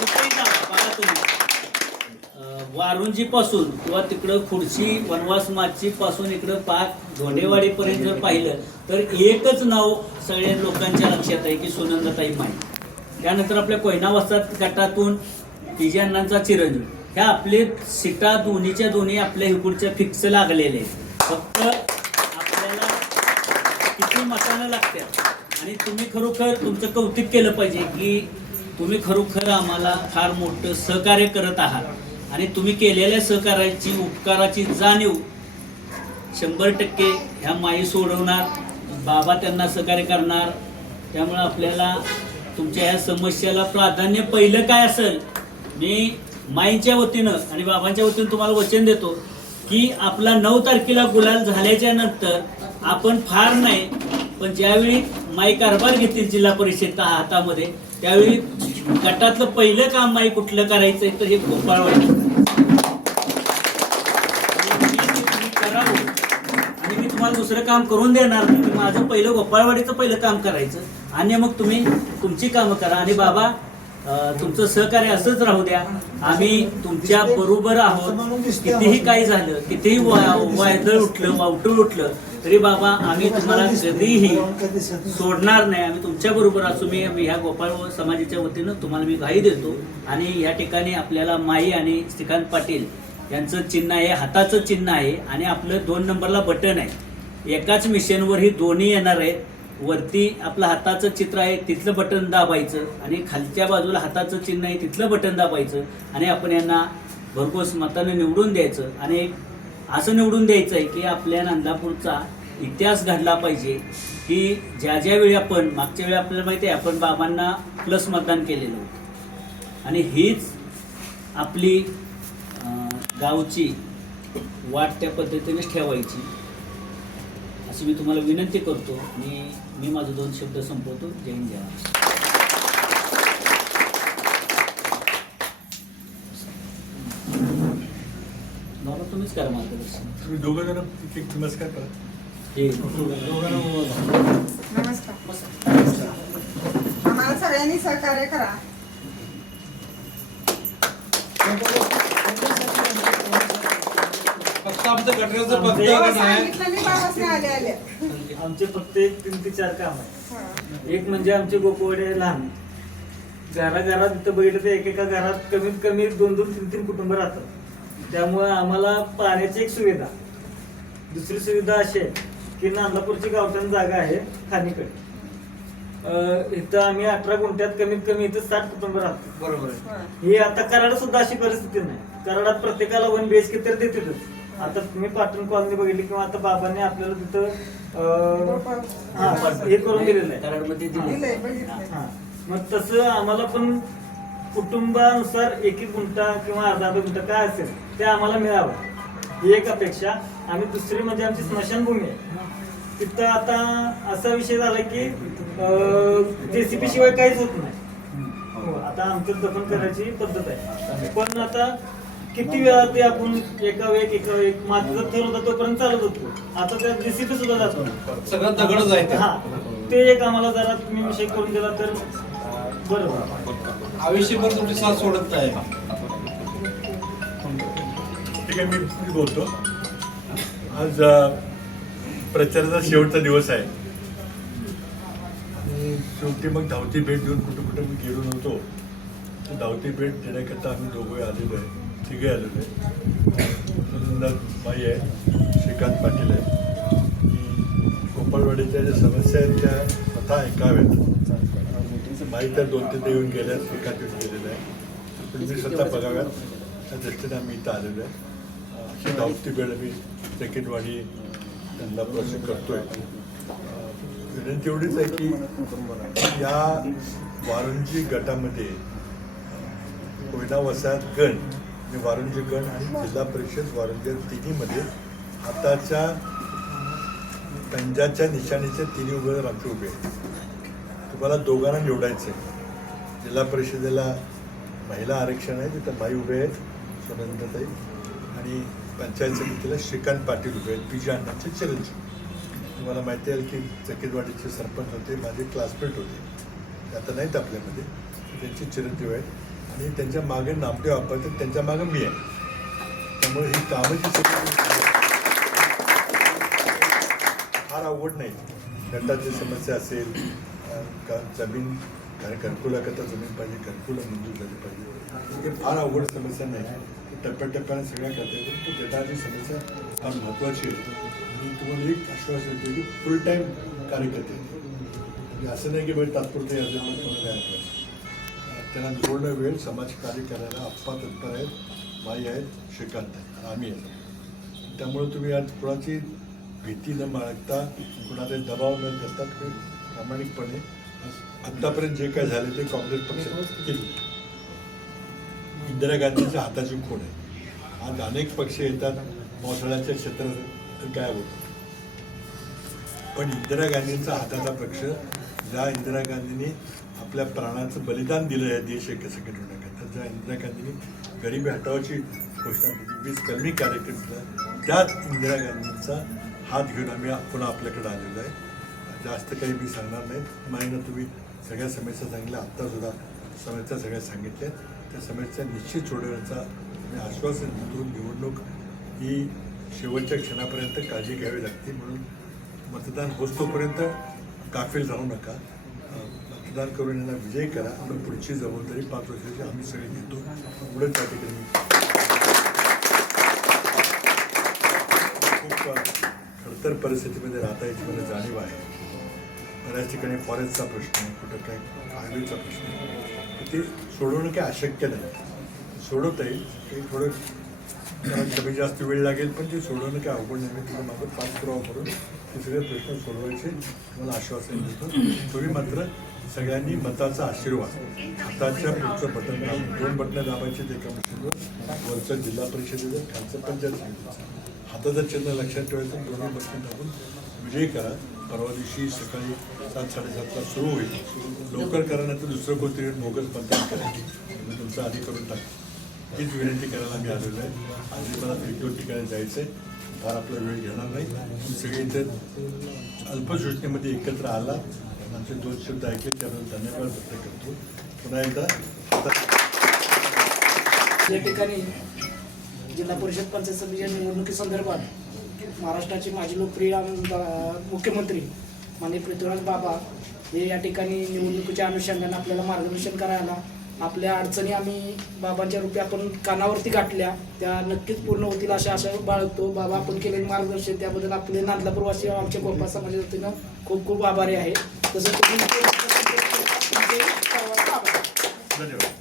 कुठेही जा बघा तुम्ही वारुंजी पासून किंवा तिकडं खुर्ची वनवास माची पासून इकडं पाक धोंडेवाडीपर्यंत जर पाहिलं तर एकच नाव सगळ्या लोकांच्या लक्षात आहे की सुनंदाताई माई. त्यानंतर आपल्या कोयना वस्तात गटातून तिजी अण्णांचा चिरंजीव, ह्या आपले सीटा दोन्हीच्या दोन्ही आपल्या हिकडच्या फिक्स लागलेले आहेत. फक्त आपल्याला किती मतानं लागतात. आणि तुम्ही खरोखर तुमचं कौतुक केलं पाहिजे की तुम्ही खरोखर आम्हाला फार मोठं सहकार्य करत आहात. आणि तुम्ही केलेल्या सहकार्याची उपकाराची जाणीव 100% ह्या माई सोडवणार, बाबा त्यांना सहकार्य करणार. त्यामुळे आपल्याला तुमच्या ह्या समस्याला प्राधान्य पहिलं काय असेल, मी माईंच्या वतीनं आणि बाबांच्या वतीनं तुम्हाला वचन देतो की आपला 9 तारखेला गुलाल झाल्याच्या नंतर आपण फार नाही पण ज्यावेळी माई कारभार घेतील जिल्हा परिषद हातामध्ये त्यावेळी गटातलं पहिलं काम माई कुठलं करायचंय तर हे गोपाळवाडी करावं. आणि मी तुम्हाला दुसरं काम करून देणार नाही. माझं पहिलं गोपाळवाडीचं पहिलं काम करायचं आणि मग तुम्ही तुमची कामं करा. आणि बाबा तुमचं सहकार्य असंच राहू द्या. आम्ही तुमच्या बरोबर आहोत. कितीही काही झालं, कितीही वायदळ उठलं, वावटूळ उठलं तरी बाबा आम्ही तुम्हाला कधीही सोडणार नाही. आम्ही तुमच्या बरोबर असू. मी ह्या गोपाळ समाजाच्या वतीनं तुम्हाला मी ग्वाही देतो. आणि या ठिकाणी आपल्याला माई आणि श्रीकांत पाटील यांचं चिन्ह आहे, हाताचं चिन्ह आहे. आणि आपलं 2 नंबरला बटन आहे. एकाच मिशनवर ही दोन्ही येणार आहेत. वरती आपलं हाताचं चित्र आहे, तिथलं बटन दाबायचं. आणि खालच्या बाजूला हाताचं चिन्ह आहे, तिथलं बटन दाबायचं. आणि आपण यांना भरघोस मतानं निवडून द्यायचं. आणि असं निवडून द्यायचं आहे की आपल्या नांदापूरचा इतिहास घडला पाहिजे की ज्या ज्यावेळी आपण मागच्या वेळी आपल्याला माहिती आहे आपण बाबांना प्लस मतदान केलेलं होतं. आणि हीच आपली गावची वाट त्या पद्धतीनेच ठेवायची अशी मी तुम्हाला विनंती करतो. आणि मी माझं 2 शब्द संपवतो. जय हिंद, जय महाराष्ट्र. बाबा तुम्हीच करा मार्गदर्शन. तुम्ही दोघं जण एक नमस्कार करा. नमस्कार. आम्हाला सगळ्यांनी सहकार्य करा. फक्त आमचं गटराचं फक्त सांगितलं मी बाबासने आले आमचे फक्त 3 ते 4 काम आहे. एक म्हणजे आमचे गोपवाडे लहान घराघरात तिथं बघितलं तर एकेका घरात कमीत कमी 2-2, 3-3 कुटुंब राहतात. त्यामुळे आम्हाला पाण्याची एक सुविधा. दुसरी सुविधा अशी आहे की नांदापूरची गावठाण जागा आहे खाणीकडे. इथं आम्ही 18 गुंठ्यात कमीत कमी इथं 60 कुटुंब राहतो. बरोबर ही आता कराडात सुद्धा अशी परिस्थिती नाही. कराडात प्रत्येकाला 1 BHK तर देतीलच. आता तुम्ही पाटण कॉलनी बघितली किंवा आता बाबांनी आपल्याला तिथं हे करून दिलेलं आहे कराडमध्ये दिले. हा. मग तसं आम्हाला पण कुटुंबानुसार 1-1 गुंठा किंवा अर्धा गुंठा काय असेल ते आम्हाला मिळावं ही एक अपेक्षा. आणि दुसरी म्हणजे आमची स्मशानभूमी आहे. तिथं आता असा विषय झाला की JCP शिवाय काहीच होत नाही. आता आमचं दफन करायची पद्धत आहे. पण आता किती वेळा ते आपण एका वेग मातीचा थर होता तोपर्यंत चालत होतो. आता त्यात JCP सुद्धा जातो. सगळं दगडच आहे. हा ते एक आम्हाला जरा तुम्ही विषय करून दिला तर बरोबर. आयुष्यभर तुमची साथ सोडत नाही. ठीक आहे, मी बोलतो. आज प्रचाराचा शेवटचा दिवस आहे. आणि शेवटी मग धावती भेट देऊन कुठं कुठं मी गेलो नव्हतो. धावती भेट देण्याकरता आम्ही दोघे आलेलो आहे, तिघे आलेलो आहे. सुनंदा माई आहे, श्रीकांत पाटील आहे. गोपाळवाडीच्या ज्या समस्या आहेत त्या स्वतः ऐकाव्यात. माई तर 2-3 येऊन गेल्या, श्रीकांत येऊन गेलेला आहे. पण मी स्वतः बघाव्यात त्या दृष्टीने आम्ही इथं आलेलो आहे. अशी धावती वेळ मी सेकंडवाडी त्यांना प्रश्न करतोय. विनंती एवढीच आहे की या वारुंजी गटामध्ये कोयना वसाहत गण आणि वारुंजी गण आणि जिल्हा परिषद वारुंजी तिन्हीमध्ये आताच्या पंजाच्या निशाणीचे तिन्ही उमेदवार आमचे उभे आहेत. तुम्हाला दोघांना निवडायचं आहे. जिल्हा परिषदेला महिला आरक्षण आहे, तिथं माई उभे आहेत सुनंदाताई. आणि पंचायत समितीला श्रीकांत पाटील उभे आहेत, तिजी अण्णांचे चिरंजीव. तुम्हाला माहिती आहे की चकीतवाडीचे सरपंच होते, माझे क्लासमेट होते, ते आता नाहीत आपल्यामध्ये. त्यांचे चिरंजीव आहेत. आणि त्यांच्या मागे नामदेव वापरतात, त्यांच्या मागे मी आहे. त्यामुळे ही कामाची सगळी फार अवघड नाही. गटाची समस्या असेल, जमीन घरकुलाकरता जमीन पाहिजे, घरकुलं मंजूर झाली पाहिजे, ते फार अवघड समस्या नाही. टप्प्याटप्प्याने सगळ्या करता येते. पण गटाची समस्या फार महत्त्वाची आहे. मी तुम्हाला एक आश्वासन देतो की फुल टाईम कार्यकर्ते म्हणजे असं नाही की बाई तात्पुरते यायचं पण कोणाला आठवायचं. त्यांना जोडणं वेळ समाजकार्य करायला आप्पा तत्पर आहेत, बाई आहेत, श्रीकांत आहेत, आम्ही आहेत. त्यामुळे तुम्ही आज कुणाची भीती न बाळगता, कुणाचा दबाव न करता तुम्ही प्रामाणिकपणे आत्तापर्यंत जे काय झाले ते काँग्रेस पक्षात केले. इंदिरा गांधींच्या हाताची खोड आहे. आज अनेक पक्ष येतात, पावसाळ्याच्या क्षेत्रात गायब होतात. पण इंदिरा गांधींचा हाताचा पक्ष, ज्या इंदिरा गांधींनी आपल्या प्राणाचं बलिदान दिलं आहे देश एकसंघ ठेवण्याकरता, ज्या इंदिरा गांधींनी गरिबी हटावाची घोषणा दिली, 20 कलमी कार्यक्रम केला, त्याच इंदिरा गांधींचा हात घेऊन आम्ही पुन्हा आपल्याकडे आलेलो आहे. जास्त काही मी सांगणार नाही. माहिती तुम्ही सगळ्या समस्या सांगितल्या, आत्तासुद्धा समस्या सगळ्या सांगितल्या. त्या समस्या निश्चित सोडवण्याचा मी आश्वासन देतो. निवडणूक ही शेवटच्या क्षणापर्यंत काळजी घ्यावी लागते, म्हणून मतदान होतोपर्यंत गाफील राहू नका. मतदान करून यांना विजयी करा. आपण पुढची जबाबदारी 5 वर्षाची आम्ही सगळे घेतो. पुढे त्या ठिकाणी खूप खडतर परिस्थितीमध्ये राहता याची मला जाणीव आहे. बऱ्याच ठिकाणी फॉरेस्टचा प्रश्न आहे, कुठं काय हायवेचा प्रश्न आहे, ते सोडवणं काही अशक्य नाही. सोडवता येईल, काही थोडं कमी जास्त वेळ लागेल, पण ते सोडवणं काही अवघड नाही. मी तुला माझं पाठपुरावा करून ते सगळे प्रश्न सोडवायचे मला आश्वासन देतो. तुम्ही मात्र सगळ्यांनी मताचा आशीर्वाद, हाताच्या पुढचं बटन दाबून 2 बटणं दाबायचे एका मशीनवर, वरचं जिल्हा परिषदेचं, खालचं पंचायत समितीचं. हाताचं चिन्ह लक्षात ठेवायचं, 2 बटणं दाबून विजयी करा. परवा दिवशी सकाळी 7-7:30ला सुरू होईल. लवकर करा, नाही तर दुसरं कोणतरी बोगस मतदान करायची, मी तुमचं आधी करून टाक हीच विनंती करायला मी आलेलो आहे. आधी मला 1-2 ठिकाणी जायचं आहे, फार आपला वेळ घेणार नाही. तुम्ही सगळे इथे अल्पसूचनेमध्ये एकत्र आला, आमचे 2 शब्द ऐकले, त्याबद्दल धन्यवाद व्यक्त करतो. पुन्हा एकदा या ठिकाणी जिल्हा परिषद पंचायत समितीच्या निवडणुकीसंदर्भात महाराष्ट्राचे माजी लोकप्रिय मुख्यमंत्री माननीय पृथ्वीराज बाबा हे या ठिकाणी निवडणुकीच्या अनुषंगाने आपल्याला मार्गदर्शन करायला, आपल्या अडचणी आम्ही बाबांच्या रूपी आपण कानावरती गाठल्या, त्या नक्कीच पूर्ण होतील अशा आशा बाळगतो. बाबा आपण केलेले मार्गदर्शन त्याबद्दल आपले नांदलापूरवासी आमच्या गोपाळ समाजाच्या वतीनं खूप खूप आभारी आहे. तसंच धन्यवाद.